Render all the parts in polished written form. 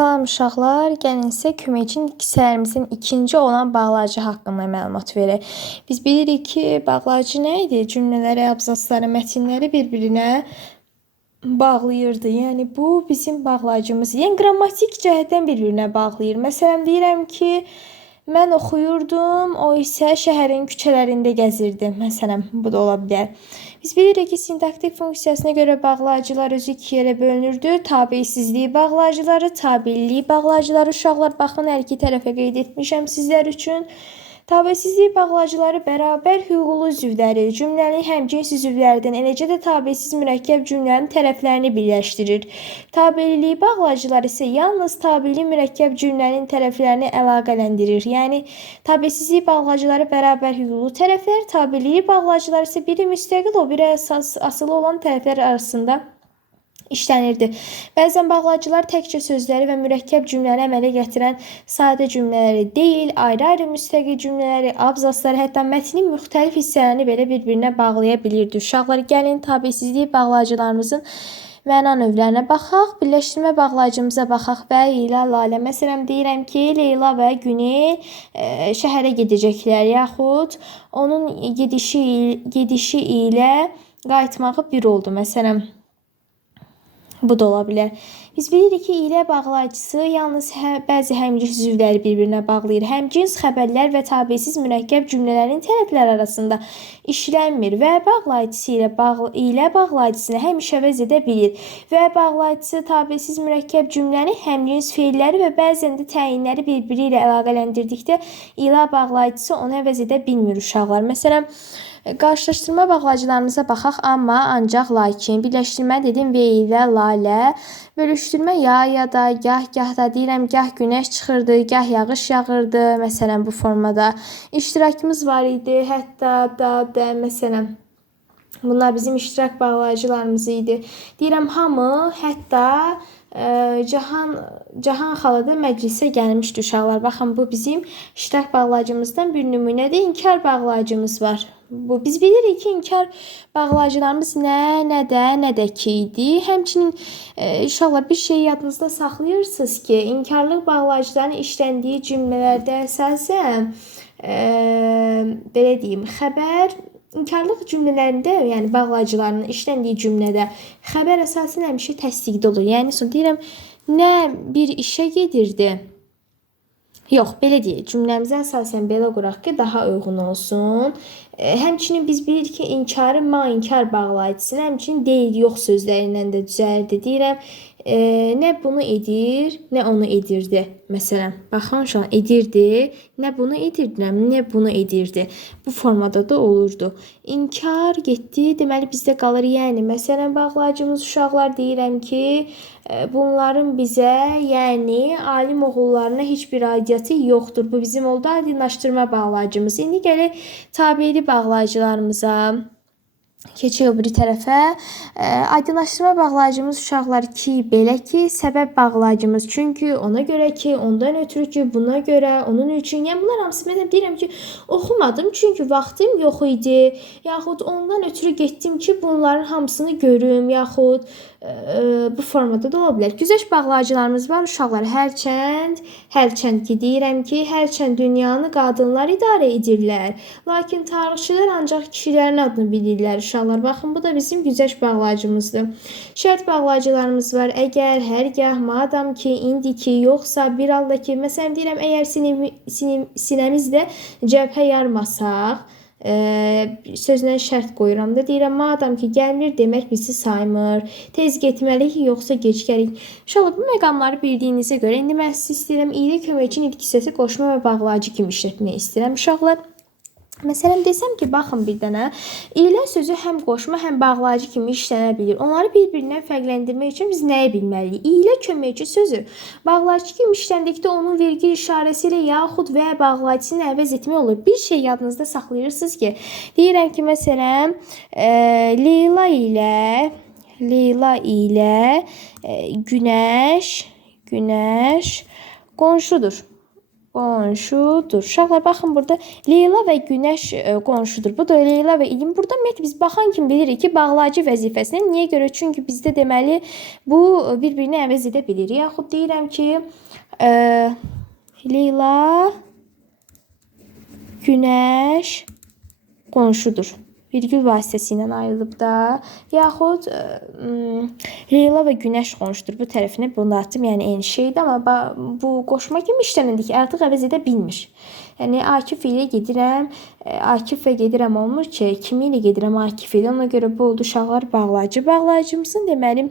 Salam uşaqlar, gəlin sizə köməkçi hissələrimizin ikinci olan bağlacı haqqında məlumat verək. Biz bilirik ki, bağlacı nə idi? Cümlələri, abzasları, mətinləri bir-birinə bağlayırdı. Yəni bu bizim bağlacımız. Yəni qrammatik cəhətdən bir-birinə bağlayır. Məsələn deyirəm ki, mən oxuyurdum, o isə şəhərin küçələrində gəzirdi. Məsələn, bu da ola bilər. Biz bilirik ki, sintaktik funksiyasına görə bağlayıcılar özü iki yerə bölünürdü. Tabeysizlik bağlayıcıları, tabeliliyi bağlayıcıları. Uşaqlar, baxın, hər iki tərəfə qeyd etmişəm sizlər üçün. Tabeysizlik bağlayıcıları bərabər hüquqlu üzvləri, cümlənin həmcins üzvlərdən, eləcə də tabeysiz mürəkkəb cümlənin tərəflərini birləşdirir. Tabeliliyi bağlayıcılar isə yalnız tabeli mürəkkəb cümlənin tərəflərini əlaqələndirir. Yəni, tabeysizlik bağlayıcıları bərabər hüquqlu tərəflər, tabeliliyi bağlayıcılar isə biri müstəqil, o biri asılı olan tərəflər arasında işlənirdi. Bəzən bağlayıcılar təkcə sözləri və mürəkkəb cümlələri əmələ gətirən sadə cümlələri deyil, ayrı-ayrı müstəqil cümlələri, abzasları, hətta mətnin müxtəlif hissələrini belə bir-birinə bağlaya bilirdi. Uşaqlar, gəlin tabeysizlik bağlayıcılarımızın məna növlərinə baxaq, birləşdirmə bağlayıcımıza baxaq və ilə Lalə. Məsələn, deyirəm ki, Leyla və Günel şəhərə gedəcəklər, yaxud onun gedişi ilə qayıtmağı bir oldu. Məsələn, bu da ola bilər. Biz bilirik ki, ilə bağlayıcısı yalnız bəzi həmcins üzvləri bir-birinə bağlayır. Həmcins xəbərlər və tabeysiz mürəkkəb cümlələrin tərəfləri arasında işlənmir və bağlayıcısı ilə bağlayıcısını həmişə əvəz edə bilir. Və bağlayıcısı tabeysiz mürəkkəb cümləni, həmcins feilləri və bəzən də təyinləri bir-biri ilə əlaqələndirdikdə ilə bağlayıcısı onu əvəz edə bilmir uşaqlar. Məsələn, qarşılaşdırma bağlayıcılarımıza baxaq, amma ancaq lakin. Birləşdirmə dedim və ilə Lalə. Bölüşdürmə ya da gah da deyirəm, gah günəş çıxırdı, gah yağış yağırdı. Məsələn, bu formada iştirakımız var idi. Hətta da məsələn, bunlar bizim iştirak bağlayıcılarımız idi. Deyirəm, hamı, hətta Cahan xala da məclisə gəlmişdi uşaqlar. Baxın, bu bizim iştirak bağlayıcımızdan bir nümunədir. İnkar bağlayıcımız var. Biz bilirik ki, inkar bağlayıcılarımız nə də ki idi. Həmçinin uşaqlar, bir şey yadınızda saxlayırsınız ki, inkarlıq bağlayıcıların işləndiyi cümlələrdə əsasən belə deyim, xəbər İnkarlıq cümlələrində, yəni bağlayıcılarının işləndiyi cümlədə xəbər əsasən həmişə təsdiqdə olur. Yəni, deyirəm, nə bir işə gedirdi. Yox, belə deyək, cümləmizə əsasən belə quraq ki, daha uyğun olsun. Həmçinin biz bilirik ki, inkarı ma-inkar bağlayıcısını həmçinin deyil, yox sözlərindən də düzəldi. Deyirəm, nə bunu edir, nə onu edirdi. Məsələn, baxın şu an edirdi, nə bunu edirdirəm, nə bunu edirdi. Bu formada da olurdu. İnkar getdi, deməli bizdə qalır. Yəni, məsələn, bağlayıcımız uşaqlar deyirəm ki, bunların bizə, yəni alim oğullarına heç bir aidiyyatı yoxdur. Bu bizim oldu aydınlaşdırma bağlayıcımız. İndi gələk tabeli bağlayıcılarımıza. Keçək o biri tərəfə. Aydınlaşdırma bağlayıcımız uşaqlar ki, belə ki, səbəb bağlayıcımız. Çünki ona görə ki, ondan ötürü ki, buna görə, onun üçün. Yəni, bunlar hamısı, mən deyirəm ki, oxumadım çünki vaxtım yox idi. Yaxud ondan ötürü getdim ki, bunların hamısını görüm. Yaxud bu formada da ola bilər. Güzəşt bağlayıcılarımız var uşaqlar. Hərçənd ki, deyirəm ki, hərçənd dünyanı qadınlar idarə edirlər. Lakin tarixçilər ancaq kişilərin adını bilirlər uşaqlar. Baxın, bu da bizim güzəşt bağlayıcımızdır. Şərt bağlayıcılarımız var. Əgər, hərgah, madam ki, indi ki, yoxsa, bir halda ki, məsələn deyirəm, əgər sinəmizdə cəbhə yarmasaq, sözlə şərt qoyuram da, deyirəm, madam ki, gəlmir, demək bizi saymır. Tez getməliyik, yoxsa gec gəlik. İnşallah bu məqamları bildiyinizə görə, indi mən siz istəyirəm, ilə köməkçinin ilk hissəsi qoşma və bağlayıcı kimi işlətmək istəyirəm. Uşaqlar, məsələn, desəm ki, baxın bir dənə, ilə sözü həm qoşma, həm bağlayıcı kimi işlənə bilir. Onları bir-birindən fərqləndirmək üçün biz nəyə bilməliyik? İlə köməkçi sözü bağlayıcı kimi işləndikdə onun vergül işarəsi ilə yaxud və bağlayıcısını əvəz etmək olur. Bir şey yadınızda saxlayırsınız ki, deyirəm ki, məsələn, Leyla ilə Günəş qonşudur. qonşudur. Uşaqlar baxın burada Leyla və Günəş qonşudur. Bu da Leyla və İlin. Burada ümumiyyətlə biz baxan kimi bilirik ki, bağlacı vəzifəsini niyə görə? Çünki bizdə deməli bu bir-birini əvəz edə bilir. Yaxud deyirəm ki, Leyla Günəş qonşudur. Virgül vasitəsilə ayrılıb da. Yaxud Leyla və Günəş qonşudur. Bu tərəfinə bunu atdım. Yəni eyni şeydir, amma bu qoşma kimi işlənildi ki, artıq əvəz edə bilmir. Yəni Akif ilə gedirəm, Akif və gedirəm olmur ki, kimi ilə gedirəm Akif ilə. Ona görə bu oldu uşaqlar bağlacı. Bağlacımızın deməli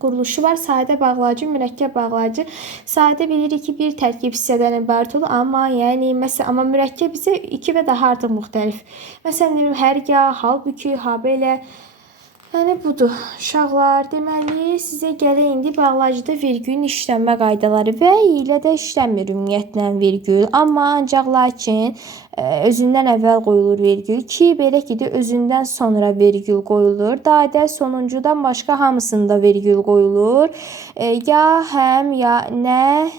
quruluşu var. Sadə bağlacı, mürəkkəb bağlacı. Sadə bilirik ki, bir tərkib hissədən ibarət olur, amma yəni amma mürəkkəb isə 2 və daha artıq müxtəlif. Məsələn, deyim, hərgah, halbuki, habelə. Yəni budur. Uşaqlar, deməli sizə gələ indi bağlacıda virgülün işlənmə qaydaları və ilə də işlənmir ümumiyyətlə virgül. Amma ancaq lakin özündən əvvəl qoyulur virgül ki, belə ki, özündən sonra virgül qoyulur. Dadə sonuncudan başqa hamısında virgül qoyulur. Ya, həm, ya, nə,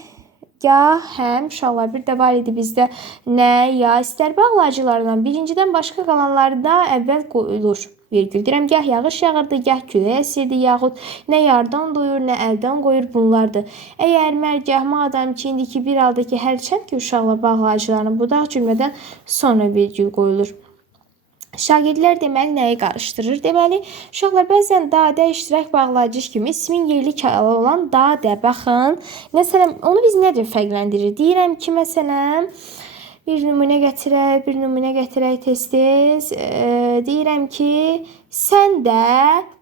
ya, həm. Uşaqlar, bir də var idi bizdə nə, ya. İstər bağlacılardan birincidən başqa qalanlarda əvvəl qoyulur virgül. Deyirəm, gah yağış yağırdı, gah külək əsirdi, yaxud nə yardan doyur, nə əldən qoyur, bunlardır. Əgər mərgəhmə adam ki, indiki bir haldakı hərçənd ki, uşaqlar bağlacılarını budaq cümlədən sonra virgül qoyulur. Şagirdlər deməli nəyi qarışdırır? Deməli, uşaqlar bəzən dadə iştirak bağlacı kimi ismin yerli kəlalı olan dadə. Baxın, məsələn, onu biz necə fərqləndirir? Deyirəm ki, məsələn, bir nümunə gətirək tez-tez. Deyirəm ki, sən də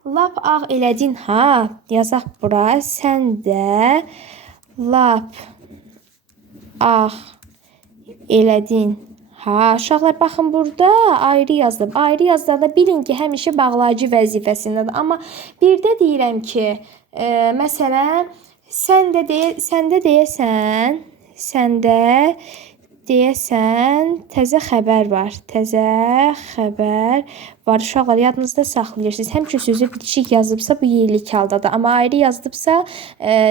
lap ağ elədin ha. Yazaq bura. Sən də lap ağ elədin ha. Uşaqlar, baxın burada ayrı yazılıb. Ayrı yazılarda bilin ki, həmişə bağlacı vəzifəsindədir. Amma birdə deyirəm ki, məsələn, səndə deyəsən təzə xəbər var. Təzə xəbər var. Uşaqlar, yadınızda saxlayırsınız. Həmişə sözü bitişik yazılıbsa bu yerli kaldadır. Amma ayrı yazılıbsa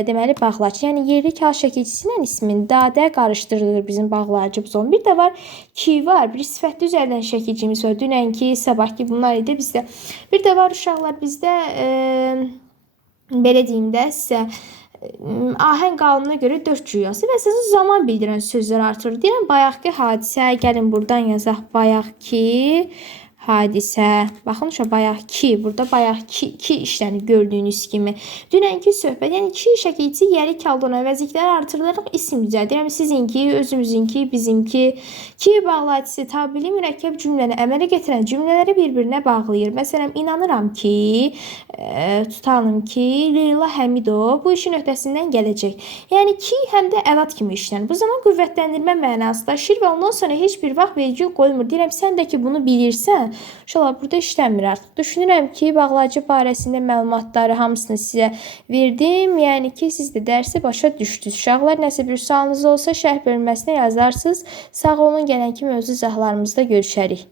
deməli bağlacı. Yəni yerli kal şəkilçisi ilə ismin dadə qarışdırılır bizim bağlacımız olan. Bir də var ki var. Bir sifətli üzərindən şəkilcimiz var. Dünənki, sabahki bunlar idi bizdə. Bir də var uşaqlar bizdə belə deyim də sizə ahəng qanununa görə 4 cür yazılır və sizə zaman bildirən sözlər artırır. Deyirəm, bayaqki hadisə, gəlin buradan yazaq, bayaqki hadisə. Baxın, bayaqki, burada bayaqki işlənir gördüyünüz kimi. Dünənki söhbət, yəni ki şəkilçi yeri kaldona vəzifələri artırılaraq isim düzəldir. Yəni sizinki, özümüzünki, bizimki. Ki bağlacısı tabili mürəkkəb cümləni əmələ gətirən cümlələri bir-birinə bağlayır. Məsələn, inanıram ki, tutalım ki, Leyla Həmidov bu işin öhdəsindən gələcək. Yəni ki, həm də ədat kimi işlənir. Bu zaman qüvvətləndirmə mənası daşıyır və ondan sonra heç bir vaxt vergül qoymur. Deyirəm, sən də ki bunu bilirsən, uşaqlar, burada işlənmir artıq. Düşünürəm ki, bağlacı barəsində məlumatları hamısını sizə verdim. Yəni ki, siz də dərsi başa düşdünüz. Uşaqlar, nəsə bir sualınız olsa şərh bölməsinə yazarsınız. Sağ olun, gələn ki mövzu izahlarımızda görüşərik.